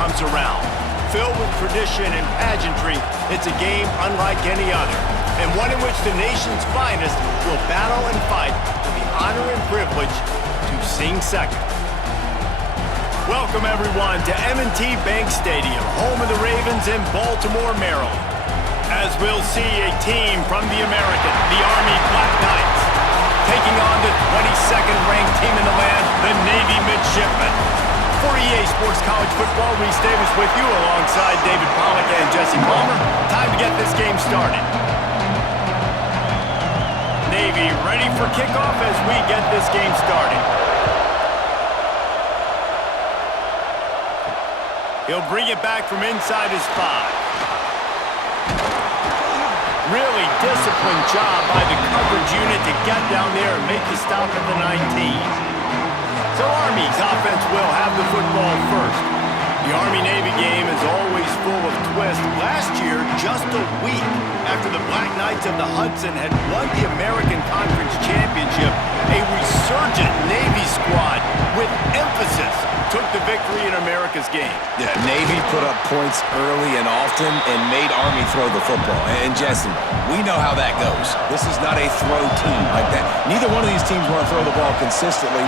comes around. Filled with tradition and pageantry, it's a game unlike any other, and one in which the nation's finest will battle and fight for the honor and privilege to sing second. Welcome, everyone, to M&T Bank Stadium, home of the Ravens in Baltimore, Maryland. As we'll see a team from the American, the Army Black Knights, taking on the 22nd ranked team in the land, the Navy Midshipmen. For EA Sports College Football, Reese Davis with you alongside David Pollack and Jesse Palmer. Time to get this game started. Navy ready for kickoff as we get this game started. He'll bring it back from inside his 5. Really disciplined job by the coverage unit to get down there and make the stop at the 19. So Army's offense will have the football first. The Army-Navy game is always full of twists. Last year, just a week after the Black Knights of the Hudson had won the American Conference Championship, a resurgent Navy squad with emphasis took the victory in America's game. Yeah, Navy put up points early and often and made Army throw the football. And Jesse, we know how that goes. This is not a throw team like that. Neither one of these teams want to throw the ball consistently.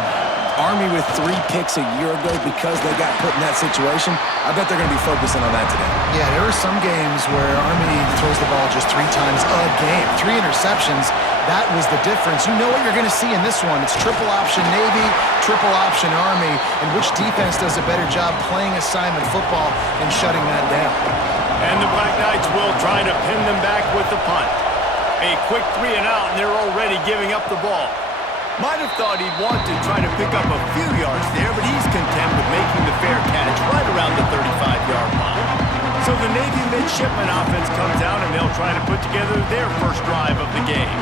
Army with 3 picks a year ago because they got put in that situation. I bet they're going to be focusing on that today. Yeah, there are some games where Army throws the ball just 3 times a game. 3 interceptions, that was the difference. You know what you're going to see in this one. It's triple option Navy, triple option Army, and which defense does a better job playing assignment football and shutting that down. And the Black Knights will try to pin them back with the punt. A quick 3 and out, and they're already giving up the ball. Might have thought he'd want to try to pick up a few yards there, but he's content with making the fair catch right around the 35-yard line. So the Navy Midshipman offense comes out, and they'll try to put together their first drive of the game.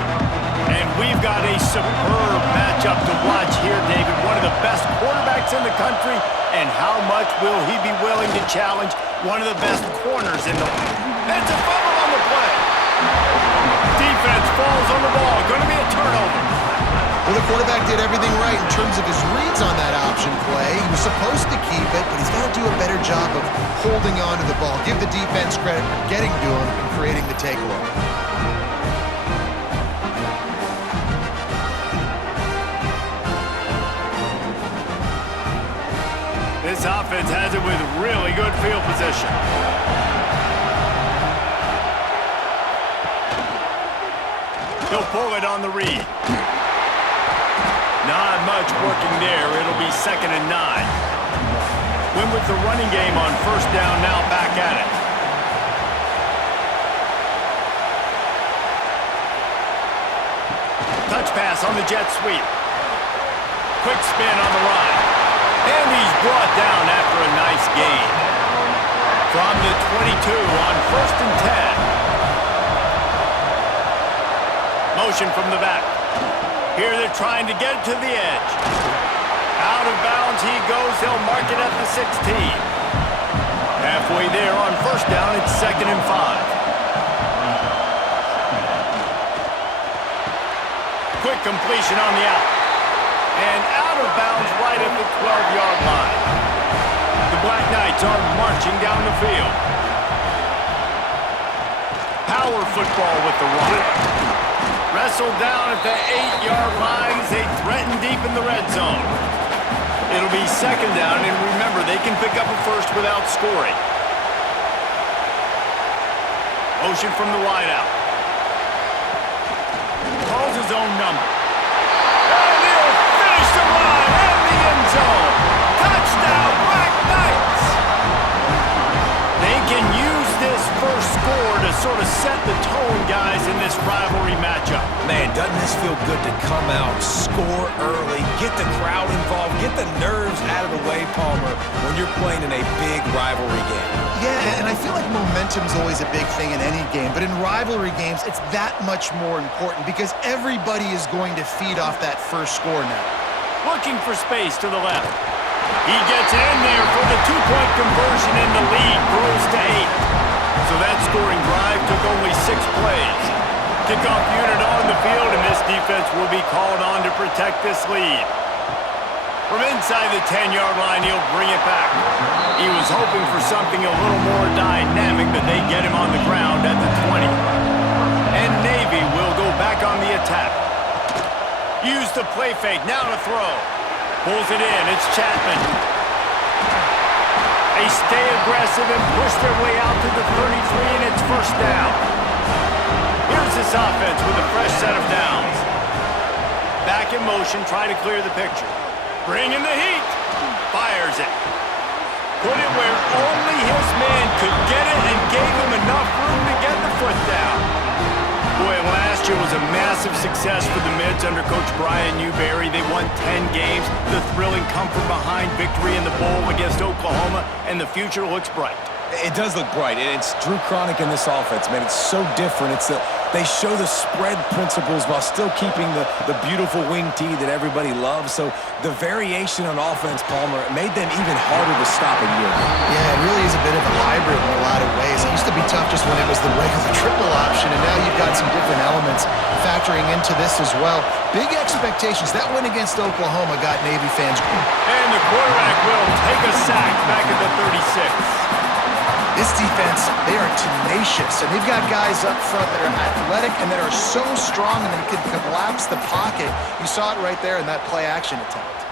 And we've got a superb matchup to watch here, David. One of the best quarterbacks in the country, and how much will he be willing to challenge one of the best corners in the league? That's a fumble on the play. Defense falls on the ball. Going to be a turnover. Well, the quarterback did everything right in terms of his reads on that option play. He was supposed to keep it, but he's got to do a better job of holding on to the ball. Give the defense credit for getting to him and creating the takeaway. This offense has it with really good field position. He'll pull it on the read. Not much working there. It'll be 2nd and 9. Win with the running game on first down, now back at it. Touch pass on the jet sweep. Quick spin on the run. And he's brought down after a nice gain. From the 22 on 1st and 10. Motion from the back. Here they're trying to get it to the edge. Out of bounds he goes. They'll mark it at the 16. Halfway there on first down, it's 2nd and 5. Quick completion on the out. And out of bounds right at the 12-yard line. The Black Knights are marching down the field. Power football with the run. Wrestled down at the 8-yard line as they threaten deep in the red zone. It'll be 2nd down, and remember, they can pick up a first without scoring. Motion from the wideout. Calls his own number. And he'll finish the run in the end zone. Touchdown, Black Knights! They can use this first score to sort of set the tone, guys, in this rivalry matchup. Man, doesn't this feel good to come out, score early, get the crowd involved, get the nerves out of the way, Palmer, when you're playing in a big rivalry game? Yeah, and I feel like momentum's always a big thing in any game, but in rivalry games, it's that much more important because everybody is going to feed off that first score now. Looking for space to the left. He gets in there for the 2-point conversion, and the lead grows to 8. So that scoring drive took only 6 plays. Kickoff unit on the field, and this defense will be called on to protect this lead. From inside the 10-yard line, he'll bring it back. He was hoping for something a little more dynamic, but they get him on the ground at the 20. And Navy will go back on the attack. Use the play fake, now to throw. Pulls it in, it's Chapman. They stay aggressive and push their way out to the 33, and it's first down. Here's this offense with a fresh set of downs. Back in motion, try to clear the picture. Bring in the heat. Fires it. Put it where only his man could get it and gave him enough room to get the foot down. Boy, last year was a massive success for the Mids under Coach Brian Newberry. They won 10 games. The thrilling comfort behind victory in the bowl against Oklahoma, and the future looks bright. It does look bright, and it's Drew Cronick in this offense, man. It's so different. They show the spread principles while still keeping the beautiful wing tee that everybody loves. So the variation on offense, Palmer, made them even harder to stop a year ago. Yeah, it really is a bit of a hybrid in a lot of ways. It used to be tough just when it was the regular triple option, and now you've got some different elements factoring into this as well. Big expectations. That win against Oklahoma got Navy fans. And the quarterback will take a sack back at the 36. This defense, they are tenacious, and they've got guys up front that are athletic and that are so strong and they can collapse the pocket. You saw it right there in that play-action attempt.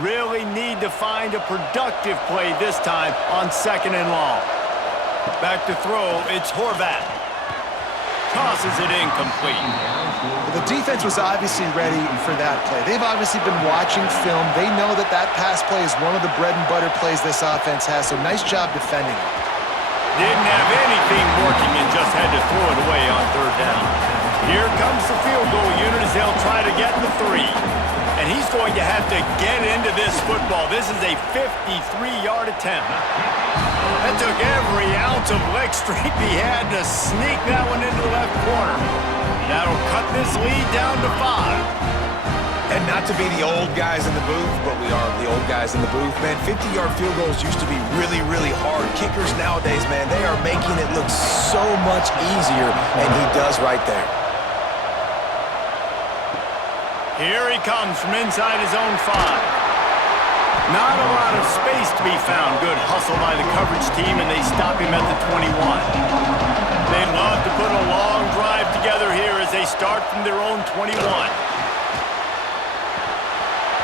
Really need to find a productive play this time on 2nd and long. Back to throw, it's Horvat. Tosses it incomplete. The defense was obviously ready for that play. They've obviously been watching film. They know that pass play is one of the bread and butter plays this offense has, so nice job defending it. Didn't have anything working and just had to throw it away on 3rd down. Here comes the field goal unit as they'll try to get the 3. And he's going to have to get into this football. This is a 53-yard attempt. That took every ounce of leg strength he had to sneak that one into the left corner. That'll cut this lead down to 5. And not to be the old guys in the booth, but we are the old guys in the booth, man. 50-yard field goals used to be really, really hard. Kickers nowadays, man, they are making it look so much easier, and he does right there. Here he comes from inside his own 5. Not a lot of space to be found. Good hustle by the coverage team, and they stop him at the 21. They'd love to put a long drive together here as they start from their own 21.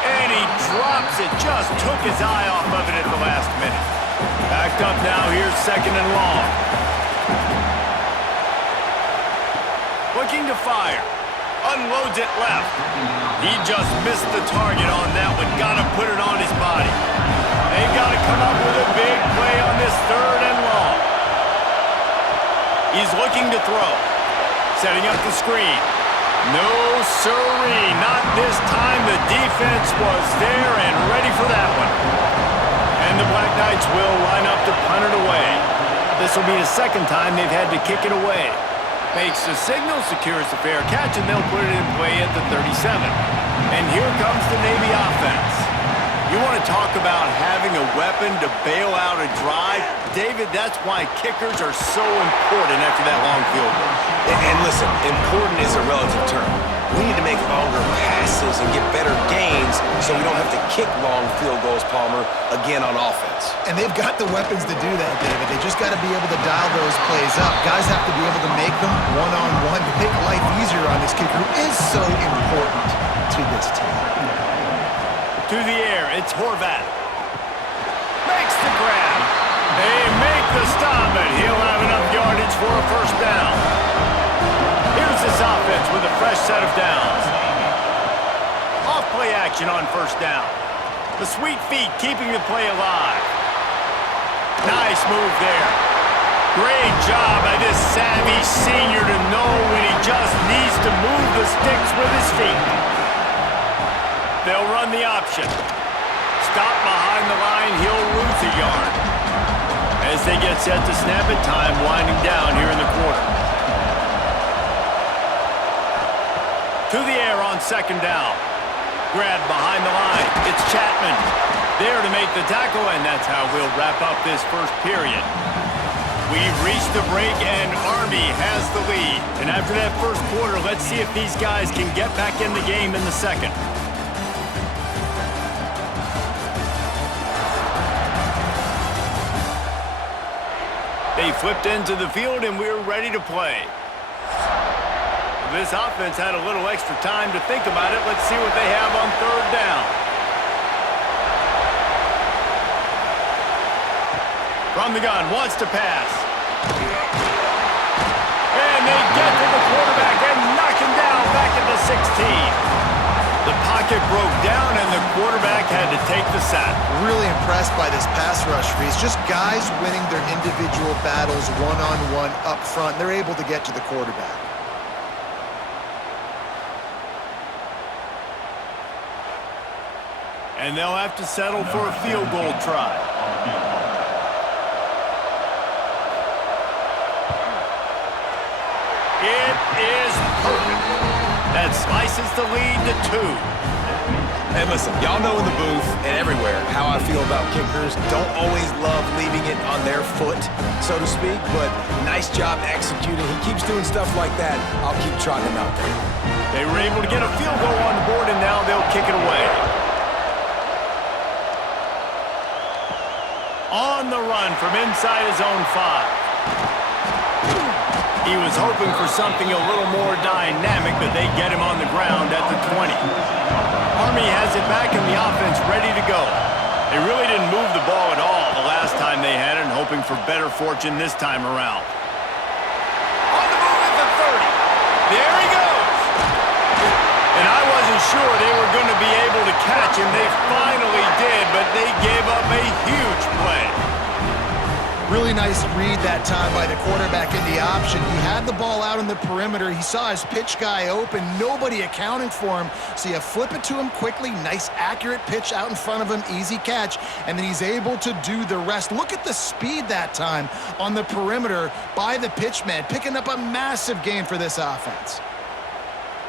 And he drops it. Just took his eye off of it at the last minute. Backed up now. Here's 2nd and long. Looking to fire. Unloads it left. He just missed the target on that one. Got to put it on his body. They've got to come up with a big play on this 3rd and long. He's looking to throw. Setting up the screen. No siree. Not this time. The defense was there and ready for that one. And the Black Knights will line up to punt it away. This will be the 2nd time they've had to kick it away. Makes the signal, secures the fair catch, and they'll put it in play at the 37. And here comes the Navy offense. You want to talk about having a weapon to bail out a drive? David, that's why kickers are so important after that long field goal. And listen, important is a relative term. We need to make longer passes and get better gains so we don't have to kick long field goals, Palmer, again on offense. And they've got the weapons to do that, David. They just got to be able to dial those plays up. Guys have to be able to make them one-on-one to make life easier on this kicker, who is so important to this team. To the air, it's Horvat. Makes the grab. They make the stop, and he'll have enough yardage for a 1st down. Here's this offense with a fresh set of downs. Off play action on 1st down. The sweet feet keeping the play alive. Nice move there. Great job by this savvy senior to know when he just needs to move the sticks with his feet. They'll run the option. Stop behind the line, he'll lose a yard. As they get set to snap it, time winding down here in the quarter. To the air on 2nd down. Grab behind the line. It's Chapman. There to make the tackle, and that's how we'll wrap up this 1st period. We've reached the break, and Army has the lead. And after that first quarter, let's see if these guys can get back in the game in the second. They flipped into the field, and we're ready to play. This offense had a little extra time to think about it. Let's see what they have on third down. From the gun, wants to pass. And they get to the quarterback and knock him down back at the 16. The pocket broke down, and the quarterback had to take the sack. Really impressed by this pass rush, Reese. Just guys winning their individual battles one-on-one up front. They're able to get to the quarterback. And they'll have to settle for a field goal try. It is perfect. That slices the lead to 2. And listen, y'all know in the booth and everywhere how I feel about kickers. Don't always love leaving it on their foot, so to speak, but nice job executing. He keeps doing stuff like that. I'll keep trotting him out there. They were able to get a field goal on the board, and now they'll kick it away. On the run from inside his own 5. He was hoping for something a little more dynamic, but they get him on the ground at the 20. Army has it back and the offense ready to go. They really didn't move the ball at all the last time they had it, and hoping for better fortune this time around. On the move at the 30. There he goes. And I wasn't sure they were going to be able to catch him. They finally did, but they gave up a huge play. Really nice read that time by the quarterback in the option. He had the ball out on the perimeter. He saw his pitch guy open. Nobody accounting for him. So you flip it to him quickly. Nice, accurate pitch out in front of him. Easy catch. And then he's able to do the rest. Look at the speed that time on the perimeter by the pitchman, picking up a massive gain for this offense.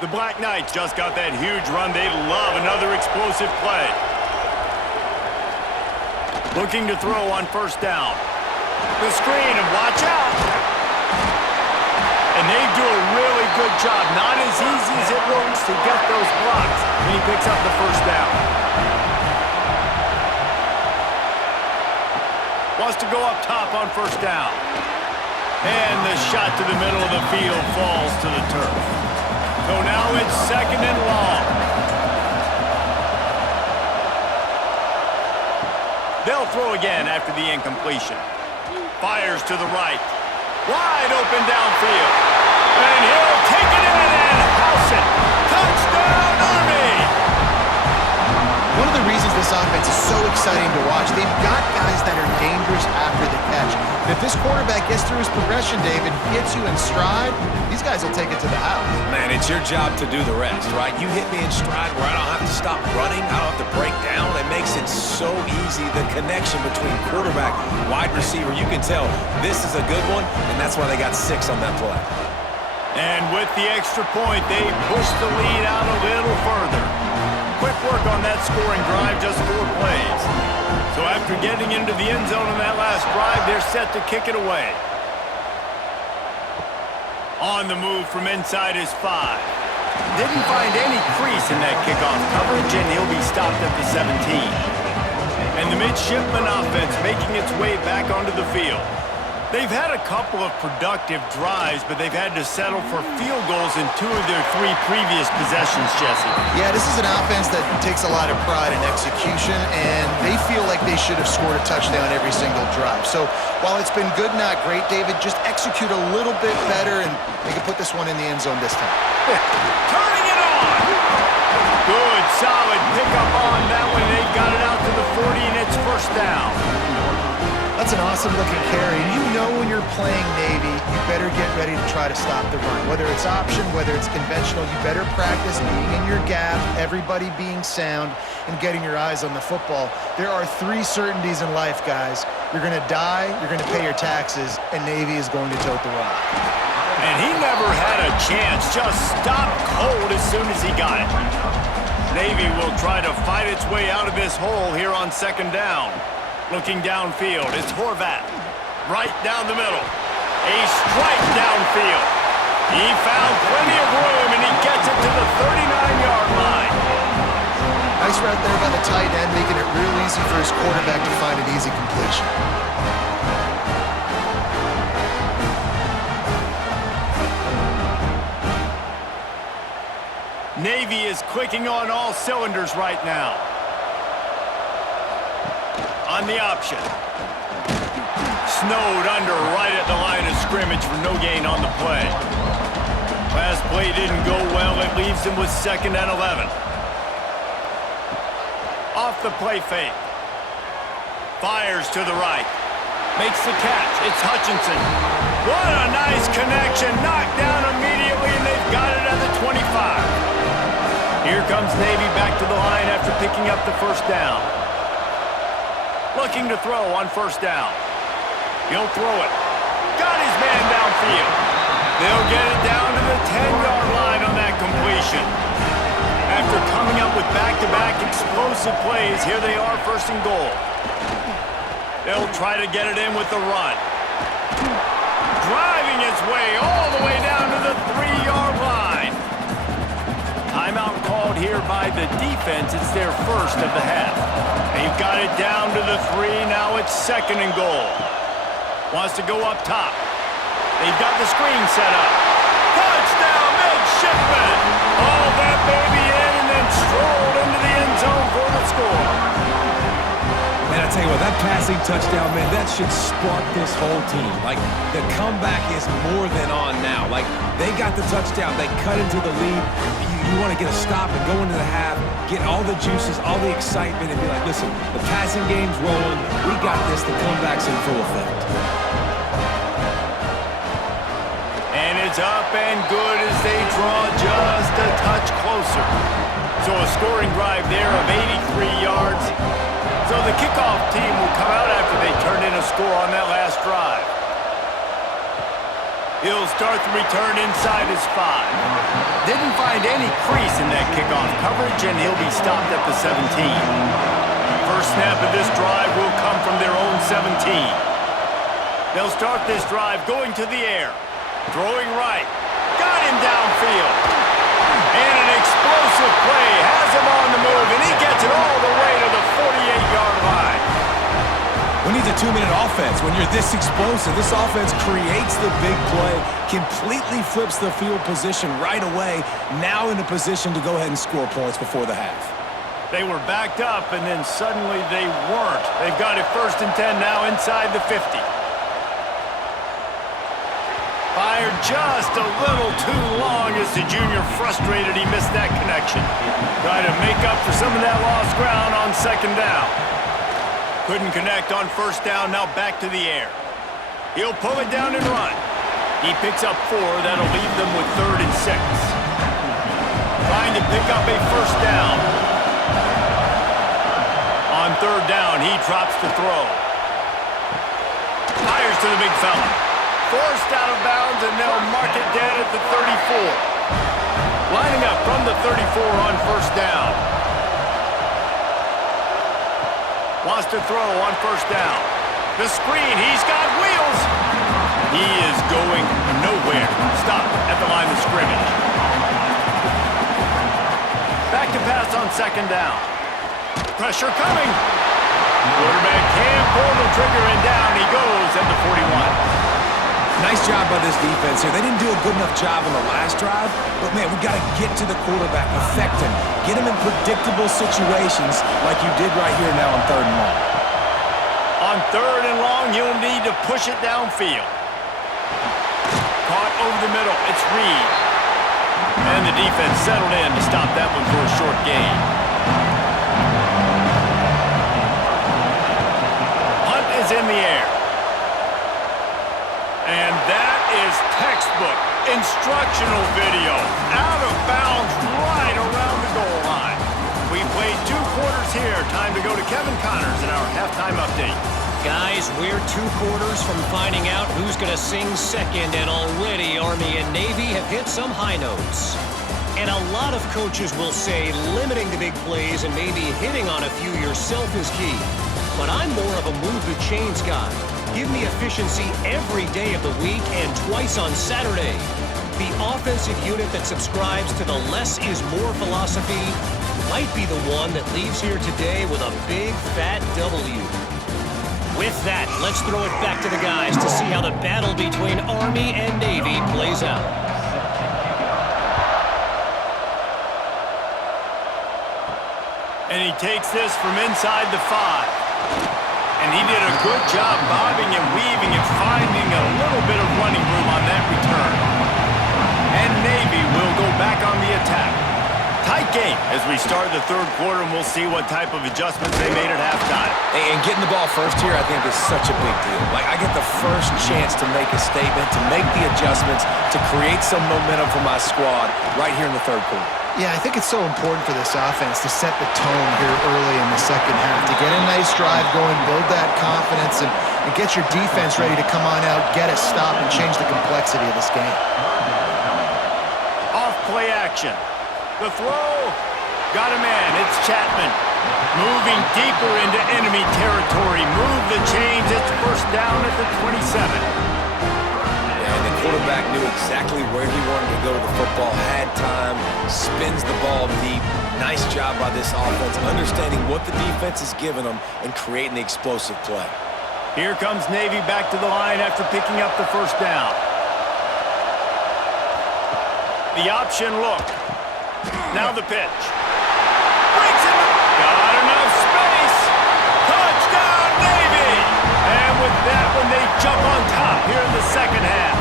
The Black Knights just got that huge run. They love another explosive play. Looking to throw on first down. The screen, and watch out. And they do a really good job. Not as easy as it looks to get those blocks. And he picks up the first down. Wants to go up top on first down. And the shot to the middle of the field falls to the turf. So now it's second and long. They'll throw again after the incompletion. Fires to the right. Wide open downfield. And he'll take it in and house it. Touchdown, Army! One of the reasons this offense is so exciting to watch, they've got guys that are dangerous after the catch. If this quarterback gets through his progression, David, hits you in stride, these guys will take it to the house. Man, it's your job to do the rest, right? You hit me in stride where I don't have to stop running. I don't have to break down. It makes it so easy. The connection between quarterback, wide receiver, you can tell this is a good one, and that's why they got 6 on that play. And with the extra point, they push the lead out a little further. Quick work on that scoring drive, just 4 plays. So after getting into the end zone on that last drive, they're set to kick it away. On the move from inside his 5. Didn't find any crease in that kickoff coverage, and he'll be stopped at the 17. And the midshipman offense making its way back onto the field. They've had a couple of productive drives, but they've had to settle for field goals in 2 of their 3 previous possessions, Jesse. Yeah, this is an offense that takes a lot of pride in execution, and they feel like they should have scored a touchdown every single drive. So while it's been good, not great, David, just execute a little bit better, and they can put this one in the end zone this time. Turning it on! Good, solid pickup on that one. They've got it out to the 40, and it's first down. That's an awesome-looking carry. And you know when you're playing Navy, you better get ready to try to stop the run. Whether it's option, whether it's conventional, you better practice being in your gap, everybody being sound, and getting your eyes on the football. There are 3 certainties in life, guys. You're going to die, you're going to pay your taxes, and Navy is going to tote the rock. And he never had a chance. Just stopped cold as soon as he got it. Navy will try to fight its way out of this hole here on second down. Looking downfield, it's Horvat. right down the middle. A strike downfield. He found plenty of room, and he gets it to the 39-yard line. Nice route there by the tight end, making it real easy for his quarterback to find an easy completion. Navy is clicking on all cylinders right now. On the option. Snowed under right at the line of scrimmage for no gain on the play. Last play didn't go well. It leaves him with 2nd and 11. Off the play fake. Fires to the right. Makes the catch. It's Hutchinson. What a nice connection. Knocked down immediately, and they've got it at the 25. Here comes Navy back to the line after picking up the first down. Looking to throw on first down. He'll throw it. Got his man downfield. They'll get it down to the 10-yard line on that completion. After coming up with back-to-back explosive plays, here they are 1st and goal. They'll try to get it in with the run. Driving his way all the way down to the 3-yard line. Timeout called here by the defense. It's their first of the half. They've got it down to the 3. Now it's 2nd and goal. Wants to go up top. They've got the screen set up. Touchdown, midshipman! All that baby in and then strolled into the end zone for the score. Man, I tell you what, that passing touchdown, man, that should spark this whole team. Like, the comeback is more than on now. Like, they got the touchdown. They cut into the lead. You want to get a stop and go into the half, get all the juices, all the excitement, and be like, listen, the passing game's rolling. We got this. The comeback's in full effect. And it's up and good as they draw just a touch closer. So a scoring drive there of 83 yards. So the kickoff team will come out after they turn in a score on that last drive. He'll start the return inside his 5. Didn't find any crease in that kickoff coverage, and he'll be stopped at the 17. First snap of this drive will come from their own 17. They'll start this drive going to the air. Throwing right. Got him downfield. And an explosive play has him on the move, and he gets it all the way to the 48-yard line. We need a 2-minute offense. When you're this explosive, this offense creates the big play, completely flips the field position right away, now in a position to go ahead and score points before the half. They were backed up, and then suddenly they weren't. They've got it 1st and 10 now inside the 50. Fired just a little too long as the junior frustrated he missed that connection. Trying to make up for some of that lost ground on 2nd down. Couldn't connect on 1st down, now back to the air. He'll pull it down and run. He picks up 4, that'll leave them with 3rd and 6. Trying to pick up a 1st down. On 3rd down, he drops the throw. Fires to the big fella. Forced out of bounds, and they'll mark it dead at the 34. Lining up from the 34 on 1st down. Wants to throw on 1st down. The screen, he's got wheels. He is going nowhere. Stop at the line of scrimmage. Back to pass on 2nd down. Pressure coming. Quarterback can't pull the trigger, and down he goes at the 41. Nice job by this defense here. They didn't do a good enough job on the last drive, but, man, we got to get to the quarterback, affect him, get him in predictable situations like you did right here now on 3rd and long. On 3rd and long, you'll need to push it downfield. Caught over the middle. It's Reed. And the defense settled in to stop that one for a short gain. Hunt is in the air. And that is textbook instructional video. Out of bounds right around the goal line. We played 2 quarters here. Time to go to Kevin Connors in our halftime update. Guys, we're 2 quarters from finding out who's going to sing second, and already Army and Navy have hit some high notes. And a lot of coaches will say limiting the big plays and maybe hitting on a few yourself is key. But I'm more of a move the chains guy. Give me efficiency every day of the week and twice on Saturday. The offensive unit that subscribes to the less is more philosophy might be the one that leaves here today with a big, fat W. With that, let's throw it back to the guys to see how the battle between Army and Navy plays out. And he takes this from inside the 5. And he did a good job bobbing and weaving and finding a little bit of running room on that return. And Navy will go back on the attack. Tight game as we start the third quarter, and we'll see what type of adjustments they made at halftime. And getting the ball first here, I think, is such a big deal. Like, I get the first chance to make a statement, to make the adjustments, to create some momentum for my squad right here in the third quarter. Yeah, I think it's so important for this offense to set the tone here early in the second half, to get a nice drive going, build that confidence, and get your defense ready to come on out, get a stop, and change the complexity of this game. Off play action. The throw. Got a man. It's Chapman. Moving deeper into enemy territory. Move the chains. It's first down at the 27. And the quarterback knew exactly where he wanted to go to the football, had time, spins the ball deep. Nice job by this offense, understanding what the defense is giving them and creating the explosive play. Here comes Navy back to the line after picking up the first down. The option look. Now the pitch. Breaks him. Got enough space. Touchdown, Navy! And with that one, they jump on top here in the second half.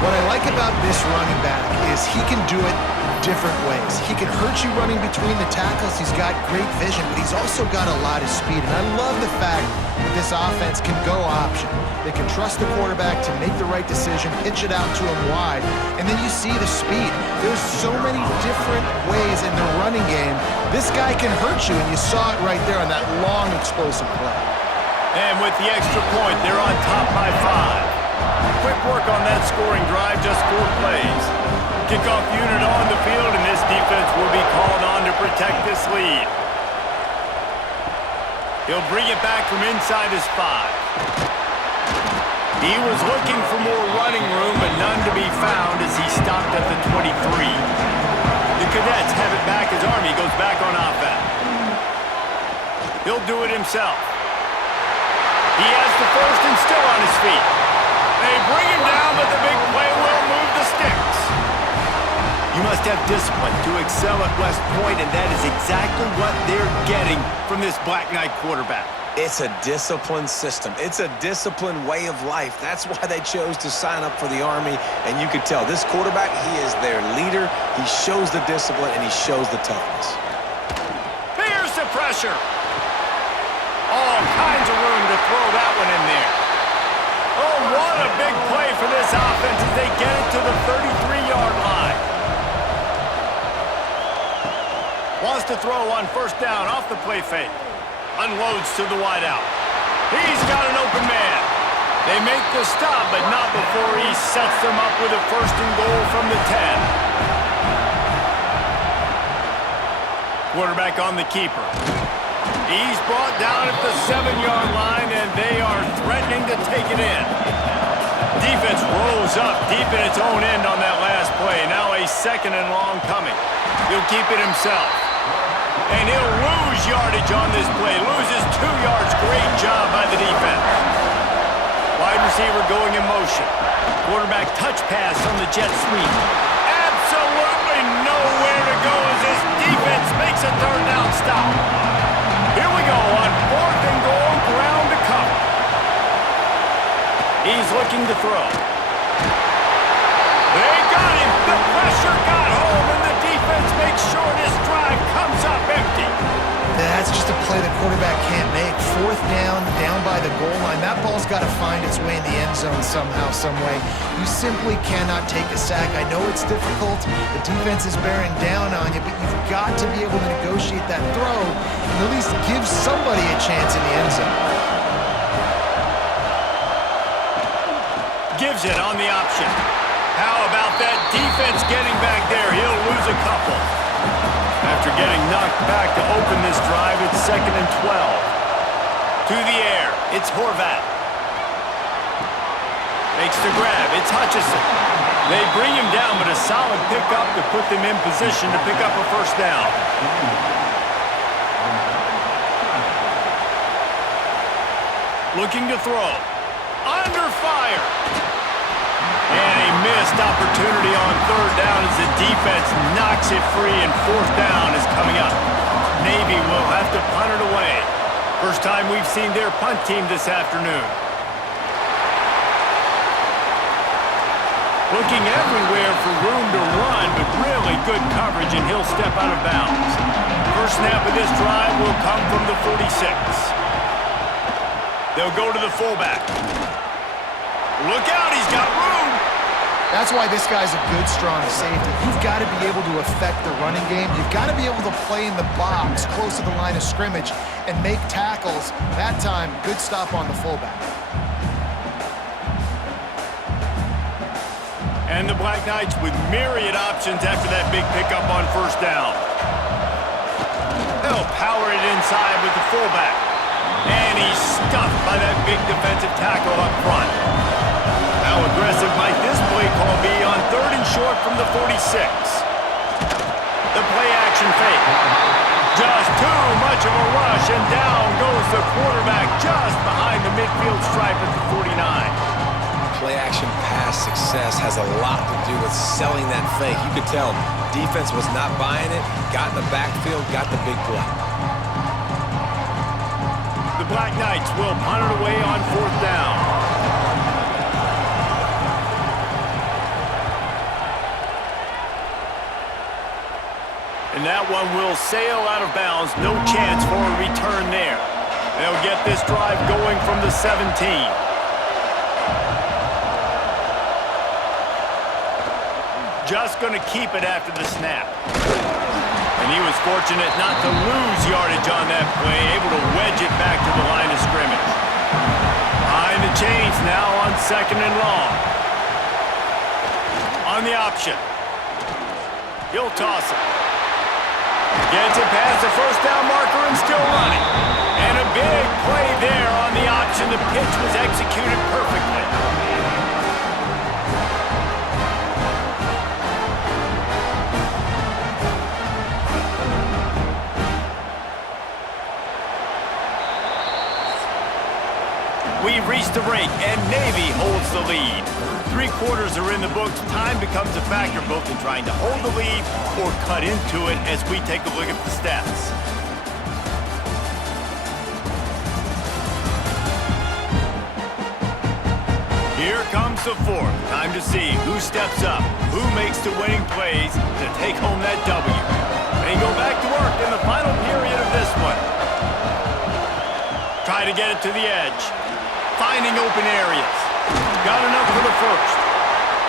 What I like about this running back is he can do it different ways. He can hurt you running between the tackles. He's got great vision, but he's also got a lot of speed. And I love the fact that this offense can go option. They can trust the quarterback to make the right decision, pitch it out to him wide, and then you see the speed. There's so many different ways in the running game. This guy can hurt you, and you saw it right there on that long, explosive play. And with the extra point, they're on top by 5. Quick work on that scoring drive, just 4 plays. Kickoff unit on the field, and this defense will be called on to protect this lead. He'll bring it back from inside his 5. He was looking for more running room, but none to be found as he stopped at the 23. The Cadets have it back as Army goes back on offense. He'll do it himself. He has the first and still on his feet. They bring him down, but the big play will move the sticks. You must have discipline to excel at West Point, and that is exactly what they're getting from this Black Knight quarterback. It's a disciplined system. It's a disciplined way of life. That's why they chose to sign up for the Army, and you can tell this quarterback, he is their leader. He shows the discipline, and he shows the toughness. Here's the pressure. All kinds of room to throw that one in there. Oh, what a big play for this offense as they get it to the 33-yard line. Wants to throw on first down off the play fake. Unloads to the wideout. He's got an open man. They make the stop, but not before he sets them up with a first and goal from the 10. Quarterback on the keeper. He's brought down at the 7-yard line, and they are threatening to take it in. Defense rolls up deep in its own end on that last play. Now a second and long coming. He'll keep it himself. And he'll lose yardage on this play. Loses 2 yards. Great job by the defense. Wide receiver going in motion. Quarterback touch pass on the jet sweep. Absolutely nowhere to go as this defense makes a third down stop. Here we go on 4th and goal, ground to cover. He's looking to throw. They got him. The pressure got home, and the defense makes sure this drive comes up empty. That's just a play the quarterback can't make. 4th down, down by the goal line. That ball's got to find its way in the end zone somehow, some way. You simply cannot take a sack. I know it's difficult. The defense is bearing down on you, but you've got to be able to negotiate that throw and at least give somebody a chance in the end zone. Gives it on the option. How about that defense getting back there? He'll lose a couple. After getting knocked back to open this drive, it's 2nd and 12. To the air. It's Horvath. Makes the grab. It's Hutchinson. They bring him down, but a solid pickup to put them in position to pick up a first down. Looking to throw. Under fire. And a missed opportunity on third down as the defense knocks it free, and fourth down is coming up. Navy will have to punt it away. First time we've seen their punt team this afternoon. Looking everywhere for room to run, but really good coverage, and he'll step out of bounds. First snap of this drive will come from the 46. They'll go to the fullback. Look out, he's got room. That's why this guy's a good, strong safety. You've got to be able to affect the running game. You've got to be able to play in the box close to the line of scrimmage and make tackles. That time, good stop on the fullback. And the Black Knights with myriad options after that big pickup on first down. They'll power it inside with the fullback. And he's stuffed by that big defensive tackle up front. How aggressive might this play call be on third and short from the 46? The play action fake. Just too much of a rush, and down goes the quarterback just behind the midfield stripe at the 49. Play-action pass success has a lot to do with selling that fake. You could tell defense was not buying it, got in the backfield, got the big play. The Black Knights will punt it away on fourth down. And that one will sail out of bounds. No chance for a return there. They'll get this drive going from the 17. Just going to keep it after the snap. And he was fortunate not to lose yardage on that play, able to wedge it back to the line of scrimmage. Behind the chains now on second and long. On the option. He'll toss it. Gets it past the first down marker and still running. And a big play there on the option. The pitch was executed perfectly. We've reached the break, and Navy holds the lead. 3 quarters are in the books. Time becomes a factor both in trying to hold the lead or cut into it as we take a look at the stats. Here comes the fourth. Time to see who steps up, who makes the winning plays to take home that W. They go back to work in the final period of this one. Try to get it to the edge. Finding open areas. Got enough for the first.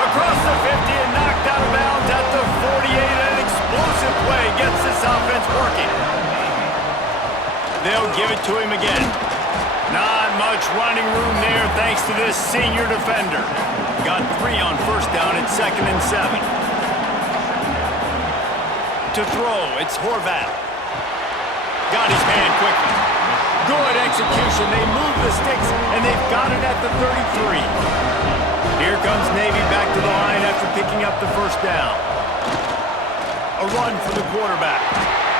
Across the 50 and knocked out of bounds at the 48. An explosive play gets this offense working. They'll give it to him again. Not much running room there thanks to this senior defender. Got 3 on first down at second and 7. To throw, it's Horvath. Got his man quickly. Good execution. They move the sticks, and they've got it at the 33. Here comes Navy back to the line after picking up the first down. A run for the quarterback.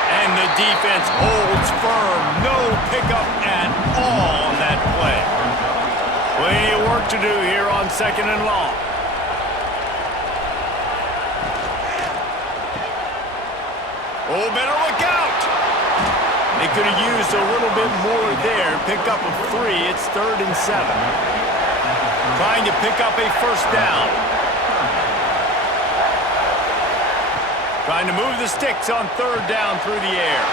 And the defense holds firm. No pickup at all on that play. Plenty of work to do here on second and long. Oh, better look out! They could have used a little bit more there. Pick up a 3. It's third and 7. Trying to pick up a first down. Trying to move the sticks on third down through the air.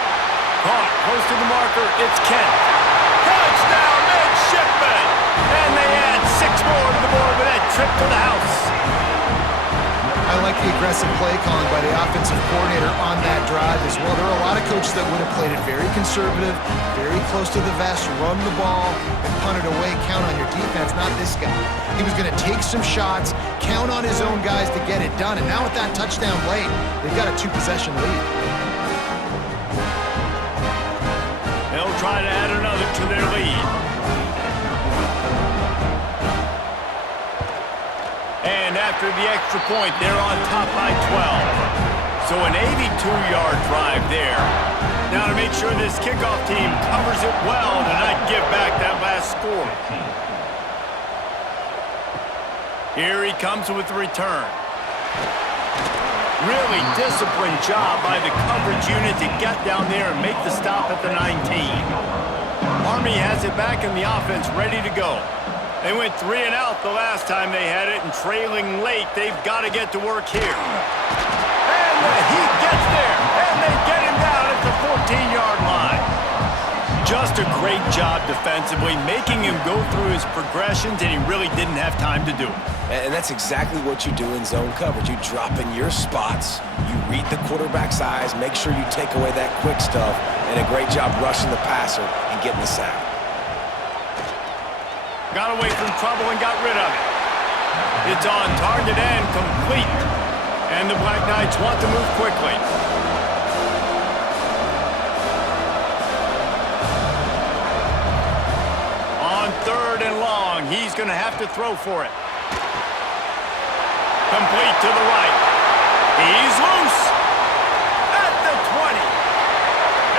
Caught close to the marker. It's Kent. Touchdown, midshipmen! And they add 6 more to the board with that trip to the house. I like the aggressive play calling by the offensive coordinator on that drive as well. There are a lot of coaches that would have played it very conservative, very close to the vest, run the ball, and punt it away, count on your defense, not this guy. He was going to take some shots, count on his own guys to get it done, and now with that touchdown late, they've got a 2-possession lead. They'll try to add another to their lead. And after the extra point, they're on top by 12. So an 82-yard drive there. Now to make sure this kickoff team covers it well to not give back that last score. Here he comes with the return. Really disciplined job by the coverage unit to get down there and make the stop at the 19. Army has it back in the offense, ready to go. They went 3 and out the last time they had it, and trailing late, they've got to get to work here. And the Heat gets there, and they get him down at the 14-yard line. Just a great job defensively, making him go through his progressions, and he really didn't have time to do it. And that's exactly what you do in zone coverage. You drop in your spots, you read the quarterback's eyes, make sure you take away that quick stuff, and a great job rushing the passer and getting the sack. Got away from trouble and got rid of it. It's on target and complete. And the Black Knights want to move quickly. On 3rd and long, he's going to have to throw for it. Complete to the right. He's loose at the 20.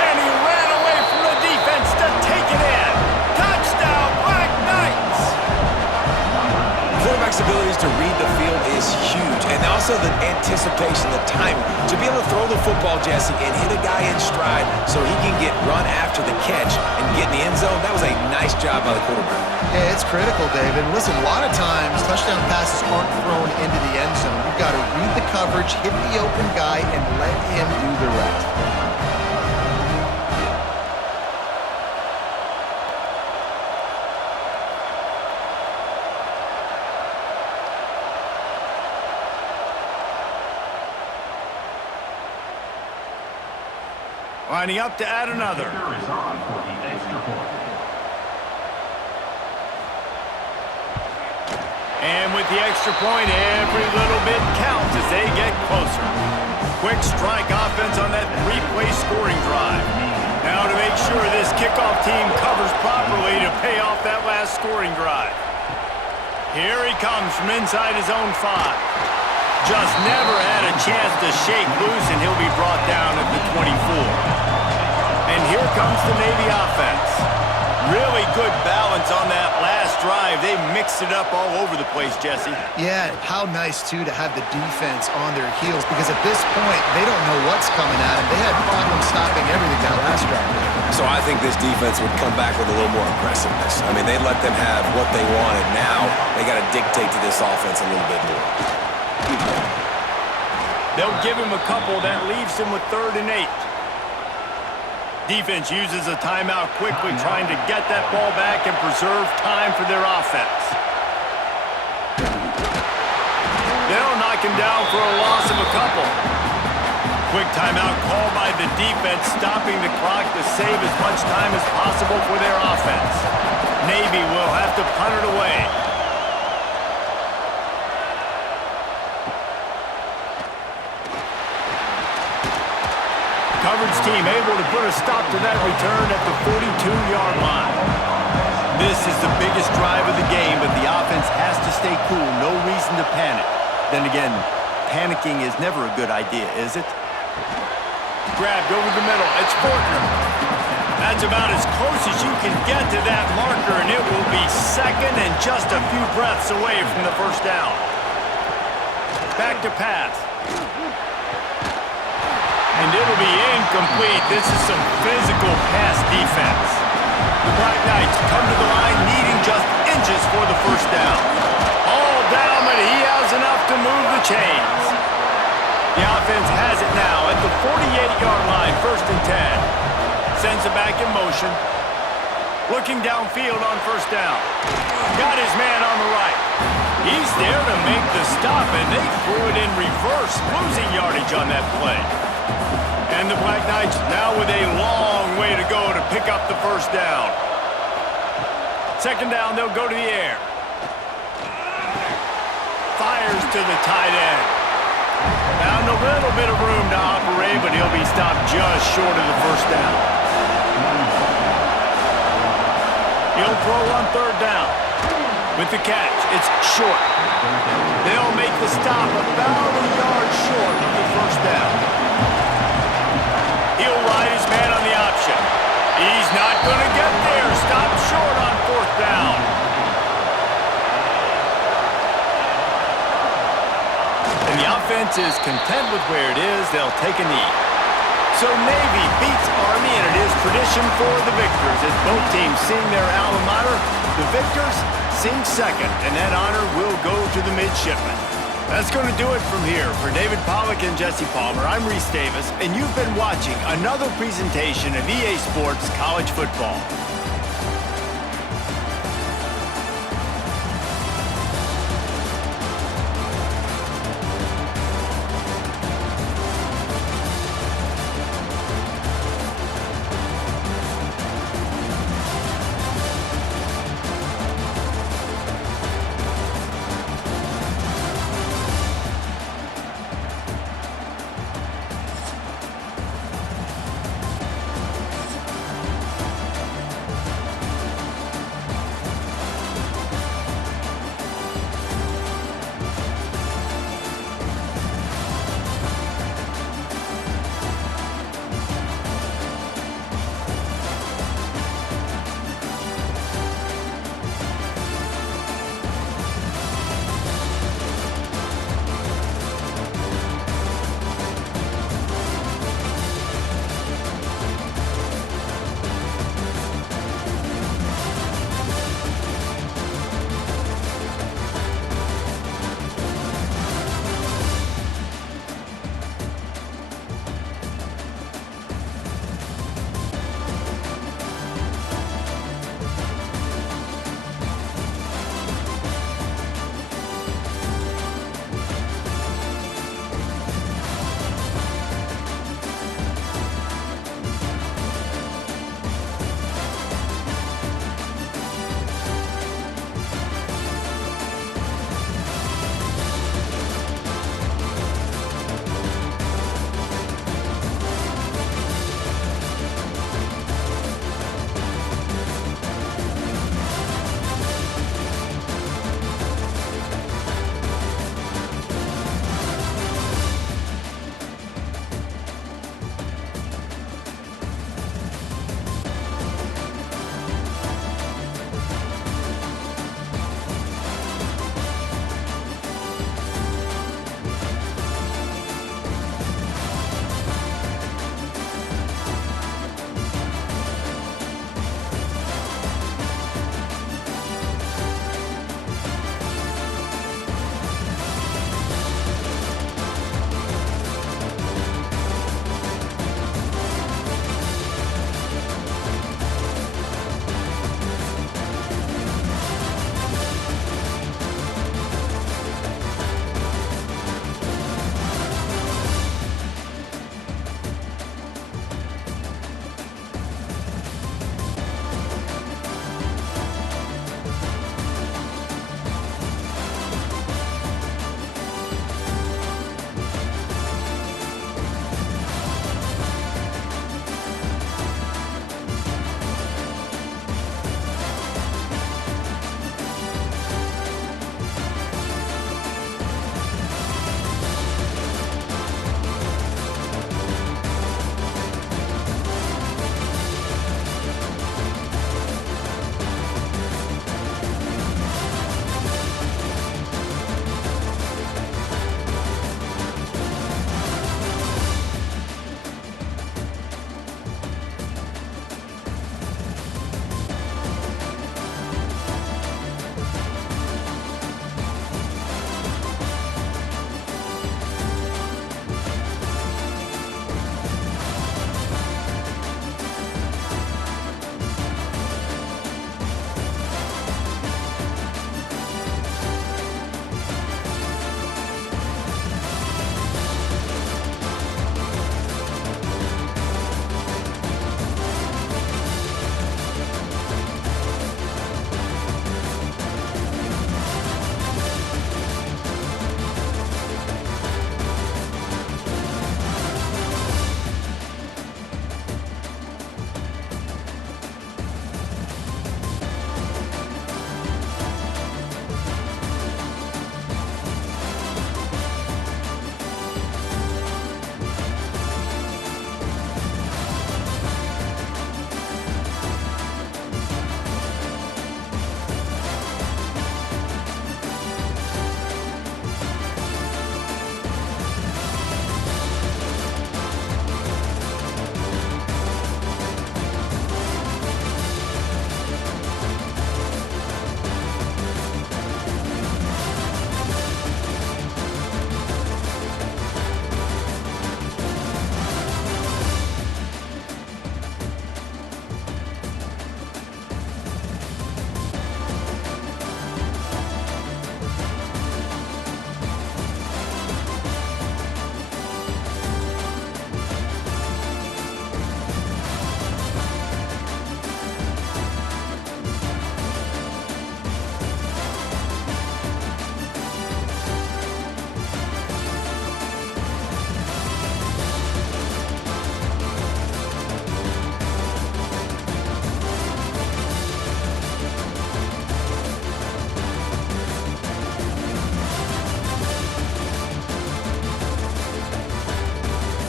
And he ran away from the defense to take it in. Touchdown, Black Knights! Quarterback's abilities to read the field is huge, and also the anticipation, the timing. To be able to throw the football, Jesse, and hit a guy in stride so he can get run after the catch and get in the end zone, that was a nice job by the quarterback. Yeah, it's critical, David. Listen, a lot of times touchdown passes aren't thrown into the end zone. You've got to read the coverage, hit the open guy, and let him do the rest. Lining up to add another. And with the extra point, every little bit counts as they get closer. Quick strike offense on that 3-play scoring drive. Now to make sure this kickoff team covers properly to pay off that last scoring drive. Here he comes from inside his own 5. Just never had a chance to shake loose, and he'll be brought down at the 24. And here comes the Navy offense. Really good balance on that last drive. They mixed it up all over the place, Jesse. Yeah, how nice, too, to have the defense on their heels, because at this point, they don't know what's coming at them. They had problems stopping everything that last drive. So I think this defense would come back with a little more aggressiveness. I mean, they let them have what they wanted. Now they got to dictate to this offense a little bit more. They'll give him a couple. That leaves him with 3rd and 8. Defense uses a timeout quickly, trying to get that ball back and preserve time for their offense. They'll knock him down for a loss of a couple. Quick timeout called by the defense, stopping the clock to save as much time as possible for their offense. Navy will have to punt it away. Coverage team able to put a stop to that return at the 42-yard line. This is the biggest drive of the game, but the offense has to stay cool. No reason to panic. Then again, panicking is never a good idea, is it? Grabbed over the middle. It's Fortner. That's about as close as you can get to that marker, and it will be 2nd and just a few breaths away from the first down. Back to pass. And it'll be incomplete. This is some physical pass defense. The Black Knights come to the line needing just inches for the first down. All down, but he has enough to move the chains. The offense has it now at the 48-yard line, 1st and 10. Sends it back in motion. Looking downfield on first down. Got his man on the right. He's there to make the stop, and they threw it in reverse, losing yardage on that play. And the Black Knights now with a long way to go to pick up the first down. 2nd down, they'll go to the air. Fires to the tight end. Found a little bit of room to operate, but he'll be stopped just short of the first down. He'll throw on third down. With the catch, it's short. They'll make the stop about a yard short of the first down. He'll ride his man on the option. He's not going to get there. Stop short on fourth down. And the offense is content with where it is. They'll take a knee. So Navy beats Army, and it is tradition for the victors. As both teams sing their alma mater, the victors sing second, and that honor will go to the midshipmen. That's going to do it from here. For David Pollack and Jesse Palmer, I'm Reese Davis, and you've been watching another presentation of EA Sports College Football.